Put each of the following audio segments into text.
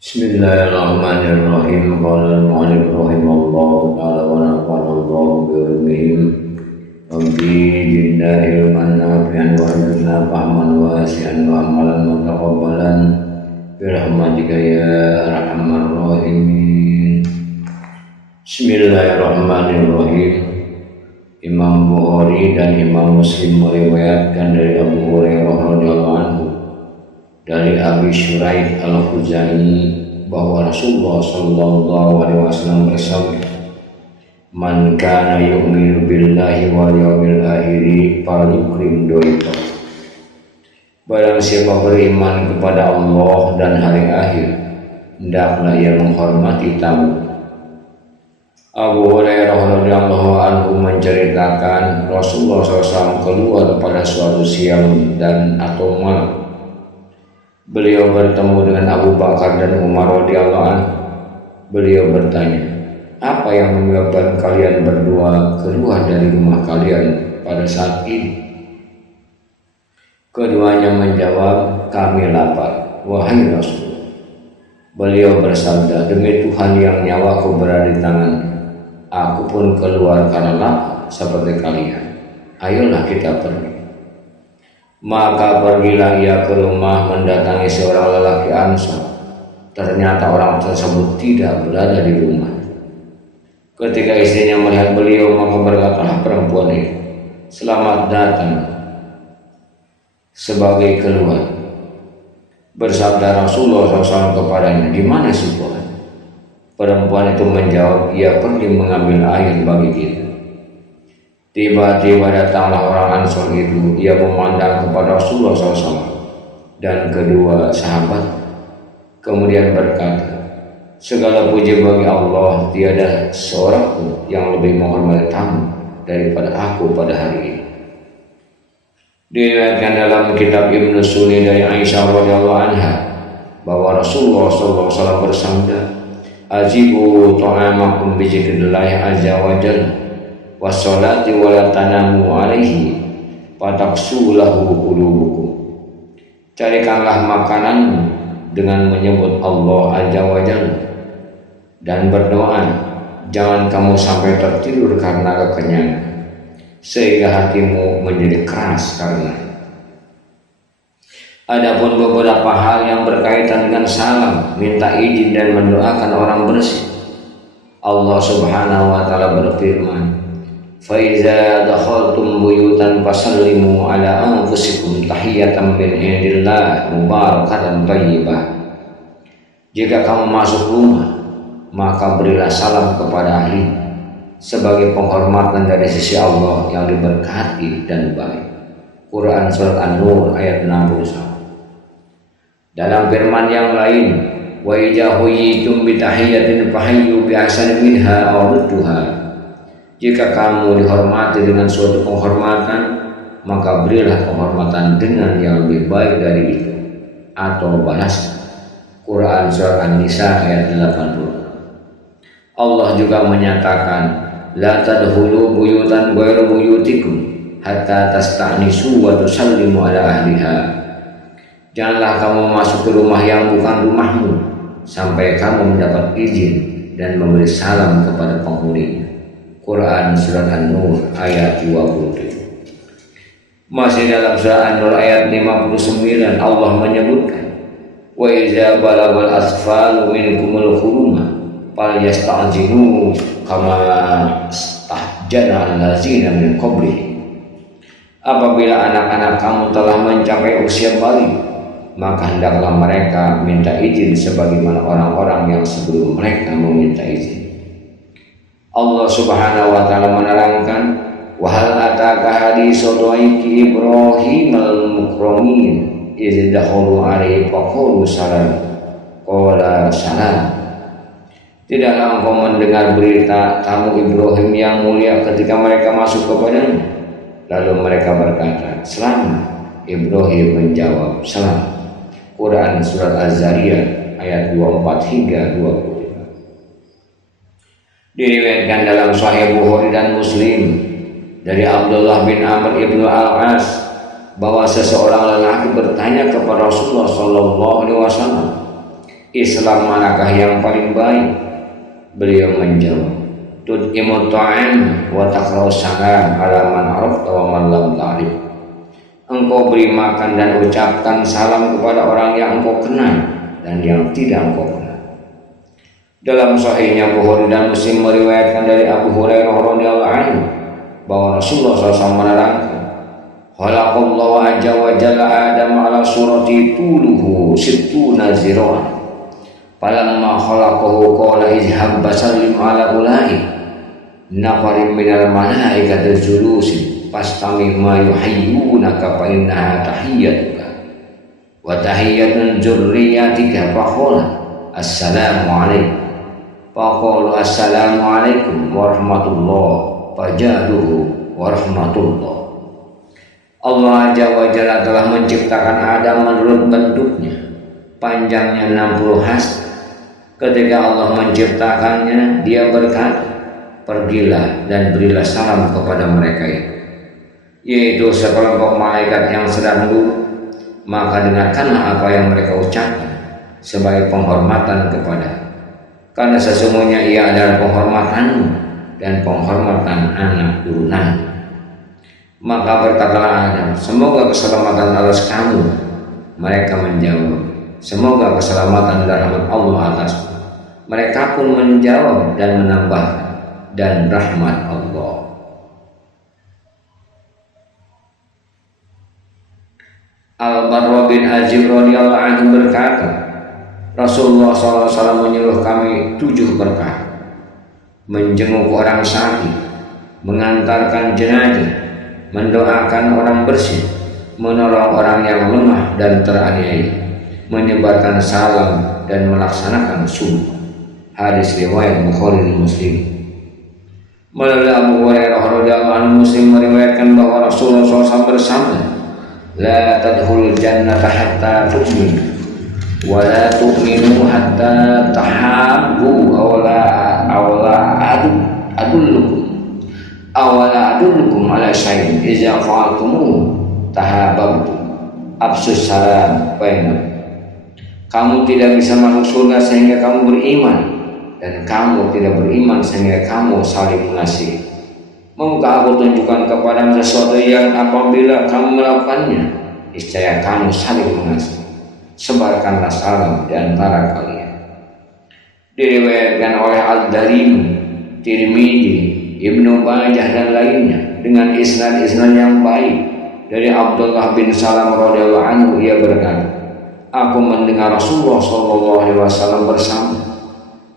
Bismillahirrahmanirrahim. Qala al-mu'allif rahimahullahu ta'ala wa nafa'anallahu bi ilmihim. Rabbi zidna ilman nafi'an wa rizqna fahman wasi'an wa amalan mutaqabbalan bi rahmatika ya arhamar rahimin. Bismillahirrahmanirrahim. Imam Bukhari dan Imam Muslim meriwayatkan dari Abu Hurairah radhiyallahu anhu dari Abi Syuraih Al-Khuzai bahwa Rasulullah sallallahu alaihi wasallam bersabda, "Man kana yu'minu billahi wal yawmil akhir falyukrim dhaifahu." Barang siapa beriman kepada Allah dan hari akhir, hendaklah ia menghormati tamu. Abu Hurairah radhiyallahu anhu menceritakan Rasulullah SAW keluar pada suatu siang dan atau malam. Beliau bertemu dengan Abu Bakar dan Umar radhiyallahu anhu. Beliau bertanya, "Apa yang menyebabkan kalian berdua keluar dari rumah kalian pada saat ini?" Keduanya menjawab, "Kami lapar, wahai Rasul." Beliau bersabda, "Demi Tuhan yang nyawaku berada di tangan, aku pun keluar karena lapar seperti kalian. Ayolah kita pergi." Maka pergilah ia ke rumah mendatangi seorang lelaki Ansor. Ternyata orang tersebut tidak berada di rumah. Ketika istrinya melihat beliau, maka berkatalah perempuan itu, "Selamat datang sebagai keluar." Bersabda Rasulullah SAW kepadanya, "Di mana si Tuhan?" Perempuan itu menjawab, "Ia pergi mengambil air bagi kita." Tiba-tiba datanglah orang Ansor itu. Ia memandang kepada Rasulullah SAW dan kedua sahabat, kemudian berkata, "Segala puji bagi Allah, tiada seorang pun yang lebih menghormati tamu daripada aku pada hari ini." Diriwayatkan dalam kitab Ibnu Sunni dari Aisyah radhiyallahu anha bahwa Rasulullah SAW bersabda, "Ajibu ta'amakum bi dzikrillahi azza wa jalla wassalati wala tanamu alaihi fataksulahu qulubukum." Carikanlah makananmu dengan menyebut Allah azza wa jalla dan berdoa, jangan kamu sampai tertidur karena kekenyangan sehingga hatimu menjadi keras karena. Adapun beberapa hal yang berkaitan dengan salam, minta izin dan mendoakan orang bersih, Allah Subhanahu wa taala berfirman, "Faiza dakhaltum buyutan fasallimu ala anfusikum tahiyatan min indillah mubarakatan thayyibah." Jika kamu masuk rumah, maka berilah salam kepada ahli sebagai penghormatan dari sisi Allah yang diberkati dan baik. Quran surat An-Nur ayat 61. Dalam firman yang lain, "Wa idza huyyitum bi tahiyatin fahayyu bi ahsani minha aw rudduha." Jika kamu dihormati dengan suatu penghormatan, maka berilah penghormatan dengan yang lebih baik dari itu atau balas. Quran surah An-Nisa ayat 80. Allah juga menyatakan, "La tadkhulu buyutan ghairu buyutikum hatta tasta'nisu wa tusallimu ala ahliha." Janganlah kamu masuk ke rumah yang bukan rumahmu sampai kamu mendapat izin dan memberi salam kepada penghuninya. Quran surat An-Nur ayat 27. Masih dalam surah An-Nur ayat 59 Allah menyebutkan, "Wa idza balagal asfalu minkumul khuruma falyasta'jilu kama stahjana allazina min qablihim." Apabila anak-anak kamu telah mencapai usia balik, maka hendaklah mereka minta izin sebagaimana orang-orang yang sebelum mereka meminta izin. Allah Subhanahu wa taala menerangkan, "Wa hal ataka haditsu dhaiki Ibrahim al-mukramin idz dakhalu alaihi faqulu salam qala salam." Tidaklah engkau mendengar berita tamu Ibrahim yang mulia ketika mereka masuk kepadanya? Lalu mereka berkata, "Selamat." Ibrahim menjawab, "Salam." Quran surat Az-Zariyat ayat 24 hingga 25. Diriwayatkan dalam Sahih Bukhari dan Muslim dari Abdullah bin Amr ibnu Al-As bahwa seseorang lelaki bertanya kepada Rasulullah sallallahu alaihi wasallam, Islam manakah yang paling baik? Beliau menjawab, tud'imu ta'am wa taqra'us salam ala man arafta wa man lam ta'rif. Engkau beri makan dan ucapkan salam kepada orang yang engkau kenal dan yang tidak engkau kenal. Dalam sahihnya Bukhari dan Muslim meriwayatkan dari Abu Hurairah radhiyallahu anhu bahwa Rasulullah SAW menerangkan, khalaqallahu azza wa jalla Adam ala surati tuluhu sittuna zira'an. Falamma khalaqahu qala izhab basallim ala ulai nafarin minal malaikati julusin fastami ma yuhayyunaka fa innaha tahiyyatuka wa tahiyyatun dzurriyyatika faqala assalamu alaikum faqala assalamu alaikum warahmatullah fajaduhu warahmatullah. Allah Azza wa Jalla telah menciptakan Adam menurut bentuknya, panjangnya 60 hasta. Ketika Allah menciptakannya, Dia berkata, pergilah dan berilah salam kepada mereka itu, yaitu sekelompok malaikat yang sedang duduk. Maka dengarkanlah apa yang mereka ucapkan sebagai penghormatan kepada, karena sesungguhnya ia adalah penghormatanmu dan penghormatan anak turunan. Maka berkatalah Adam, semoga keselamatan atas kamu. Mereka menjawab, semoga keselamatan dan rahmat Allah atasmu. Mereka pun menjawab dan menambahkan, dan rahmat Allah. Al-Barra bin Azib radhiyallahu anhu berkata, Rasulullah SAW menyuruh kami 7 perkara: menjenguk orang sakit, mengantarkan jenazah, mendoakan orang bersih, menolong orang yang lemah dan teraniaya, menyebarkan salam dan melaksanakan sunnah. Hadis riwayat Bukhari dan Muslim. Melalui Abu Hurairah radhiyallahu anhu, Muslim meriwayatkan bahwa Rasulullah SAW bersabda, la tadkhulul jannata hatta tu'minu wa la tu'minu hatta tahabbu adullukum ala syai'in idza fa'altumuhu tahabbtum absus salam bainakum. Kamu tidak bisa masuk surga sehingga kamu beriman, dan kamu tidak beriman sehingga kamu saling mengasihi. Maukah aku tunjukkan kepadamu sesuatu yang apabila kamu melakukannya, niscaya kamu saling mengasihi? Sebarkanlah salam di antara kalian. Diriwayatkan oleh Al-Darimi, Tirmidzi, Ibnu Majah dan lainnya dengan isnad-isnad yang baik dari Abdullah bin Salam radhiyallahu anhu. Ia berkata, aku mendengar Rasulullah SAW bersabda,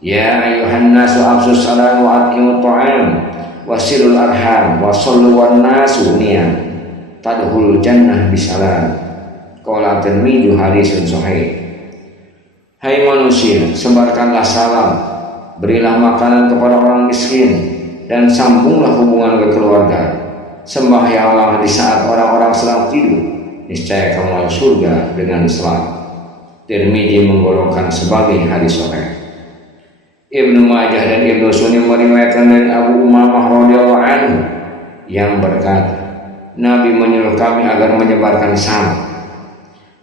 ya ayuhan nasu absus salam wa at'imut ta'am wasilul arham wa sallu wan nasu niyam tadkhulul jannah bisalam. Qala Tirmidzi hadisun sahih. Hai manusia, sebarkanlah salam, berilah makanan kepada orang miskin, dan sambunglah hubungan kekeluargaan. Sembahyanglah di saat orang-orang sedang tidur, niscaya kamu masuk surga dengan selamat. Tirmidzi menggolongkan sebagai hadis sahih. Ibnu Majah dan Ibnu Sunni meriwayatkan dari Abu Umamah radhiyallahu anhu yang berkata, Nabi menyuruh kami agar menyebarkan salam.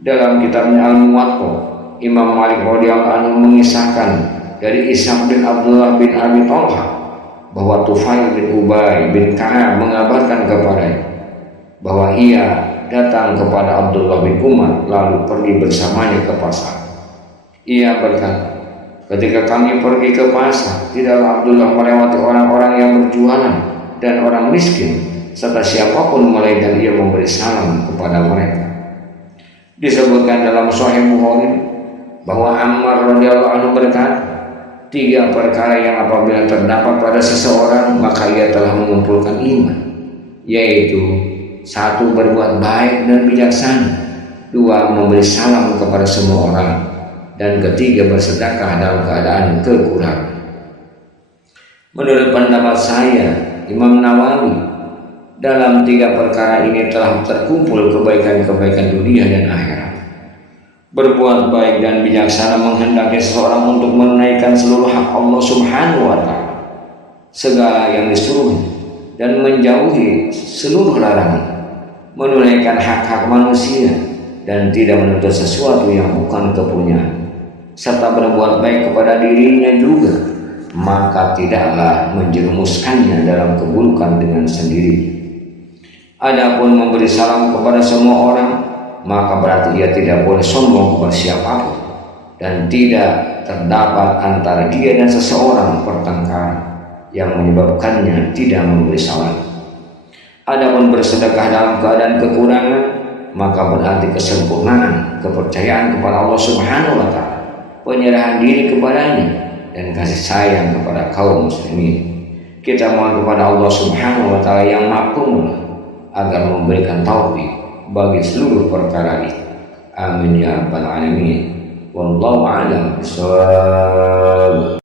Dalam kitabnya Al-Muwatta, Imam Malik radhiyallahu anhu mengisahkan dari Ishaq bin Abdullah bin Abi Thalha bahwa Tufail bin Ubay bin Ka'ab mengabarkan kepadanya bahwa ia datang kepada Abdullah bin Umar lalu pergi bersamanya ke pasar. Ia berkata, ketika kami pergi ke pasar, tidaklah Abdullah melewati orang-orang yang berjualan dan orang miskin serta siapapun melainkan ia memberi salam kepada mereka. Disebutkan dalam Sahih Bukhari bahwa Ammar radhiyallahu anhu berkata, 3 perkara yang apabila terdapat pada seseorang maka ia telah mengumpulkan iman, yaitu 1. berbuat baik dan bijaksana, 2. memberi salam kepada semua orang, dan 3. bersedekah dalam keadaan kekurangan. Menurut pendapat saya, Imam Nawawi, dalam 3 perkara ini telah terkumpul kebaikan-kebaikan dunia dan akhirat. Berbuat baik dan bijaksana menghendaki seseorang untuk menunaikan seluruh hak Allah Subhanahu wa Ta'ala, segala yang disuruhnya, dan menjauhi seluruh larangan, menunaikan hak-hak manusia dan tidak menuntut sesuatu yang bukan kepunyaan, serta berbuat baik kepada dirinya juga, maka tidaklah menjerumuskannya dalam keburukan dengan sendirinya. Adapun memberi salam kepada semua orang, maka berarti ia tidak boleh sombong kepada siapapun, dan tidak terdapat antara dia dan seseorang pertengkaran yang menyebabkannya tidak memberi salam. Adapun bersedekah dalam keadaan kekurangan, maka berarti kesempurnaan kepercayaan kepada Allah Subhanahu wa Ta'ala, penyerahan diri kepadanya, dan kasih sayang kepada kaum muslimin. Kita mohon kepada Allah Subhanahu wa Ta'ala yang Maha Pemurah agar memberikan taufik bagi seluruh perkara itu. Amin ya rabbal alamin. Wallahu a'lam bishawab.